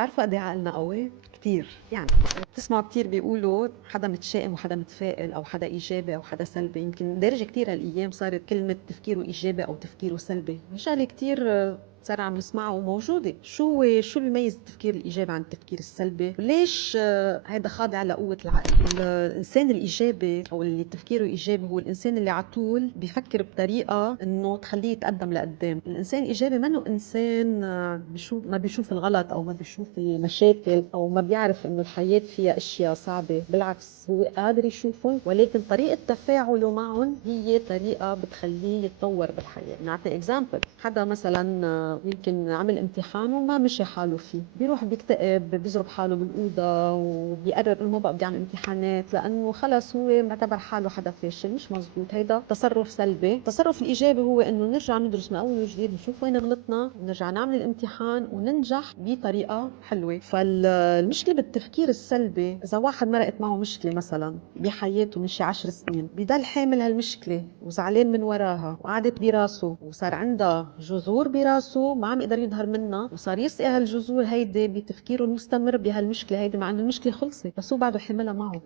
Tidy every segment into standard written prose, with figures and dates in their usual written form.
بتعرفوا قد ايه عقلنا قوي؟ كتير يعني. بتسمعوا كتير بيقولوا حدا متشائم وحدا متفائل او حدا ايجابي او حدا سلبي. يمكن دارجه كتير هالايام صارت كلمه تفكيره ايجابي او تفكيره سلبي، شغله كتير صار عم نسمعه وموجوده. شو بيميز التفكير الايجابي عن التفكير السلبي؟ وليش هيدا خاضع لقوه العقل؟ الانسان الايجابي او اللي تفكيره ايجابي هو الانسان اللي على طول بيفكر بطريقه انه تخليه يتقدم لقدام. الانسان الايجابي منه انسان ما بيشوف الغلط او ما بيشوف المشاكل او ما بيعرف انه الحياه فيها اشياء صعبه. بالعكس، هو قادر يشوفهم، ولكن طريقه تفاعله معهم هي طريقه بتخليه يتطور بالحياه. نعطي اكزامبل: حدا مثلا يمكن عمل امتحان وما مشي حاله فيه، بيروح بيكتئب، بيضرب حاله بالاوضه وبيقرر انه ما بقى بدي اعمل امتحانات لانه خلص هو معتبر حاله حدا فاشل. مش مزبوط، هيدا تصرف سلبي. التصرف الايجابي هو انه نرجع ندرس من اول وجديد، نشوف وين غلطنا، ونرجع نعمل الامتحان وننجح بطريقه حلوه. فالمشكله بالتفكير السلبي، اذا واحد مرقت معه مشكله مثلا بحياته من شي 10 سنين، بضل حامل هالمشكله وزعلان من وراها وقعدت براسه وصار عندها جذور براسه ما عم يقدر يظهر منها، وصار يسقي هالجذور هيدي بتفكيره المستمر بهالمشكله هيدي مع انه المشكله خلصت بس هو بعده حاملها معه.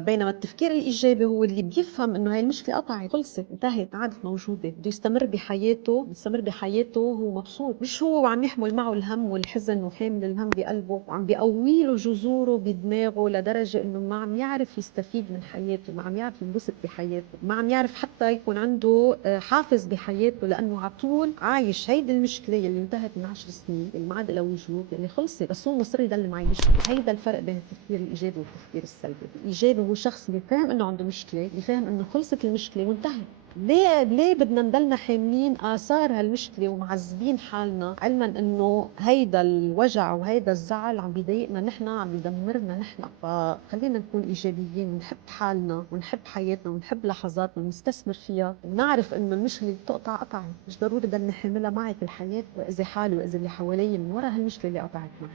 بينما التفكير الايجابي هو اللي بيفهم انه هاي المشكله قطعت، خلصت، انتهت، عادت موجوده، بده يستمر بحياته، وهو مبسوط، مش هو وعم يحمل معه الهم والحزن وحامل الهم بقلبه وعم بيقوي له جذوره بدماغه لدرجه انه ما عم يعرف يستفيد من حياته، ما عم يعرف ينبسط بحياته، ما عم يعرف حتى يكون عنده حافز بحياته، لانه على طول عايش هيدي المشكله اللي انتهت من 10 سنين، اللي ما عاد لها وجود، اللي خلصت، بس هو مصر يضل معيشها. هيدا الفرق بين التفكير الايجابي والتفكير السلبي. الايجابي هو شخص اللي فاهم انه عنده مشكله، اللي فاهم انه خلصت المشكله وانتهت. ليه بدنا نضلنا حاملين آثار هالمشكلة ومعذبين حالنا، علما انه هيدا الوجع وهيدا الزعل عم بيضايقنا نحن، عم بيدمرنا نحن. فخلينا نكون ايجابيين ونحب حالنا ونحب حياتنا ونحب لحظاتنا ونستثمر فيها، ونعرف انه المشكلة اللي بتقطع قطعت، مش ضروري ضلني حاملها معي في الحياة واذي حالي واذي اللي حوالي من ورا هالمشكلة اللي قطعتنا.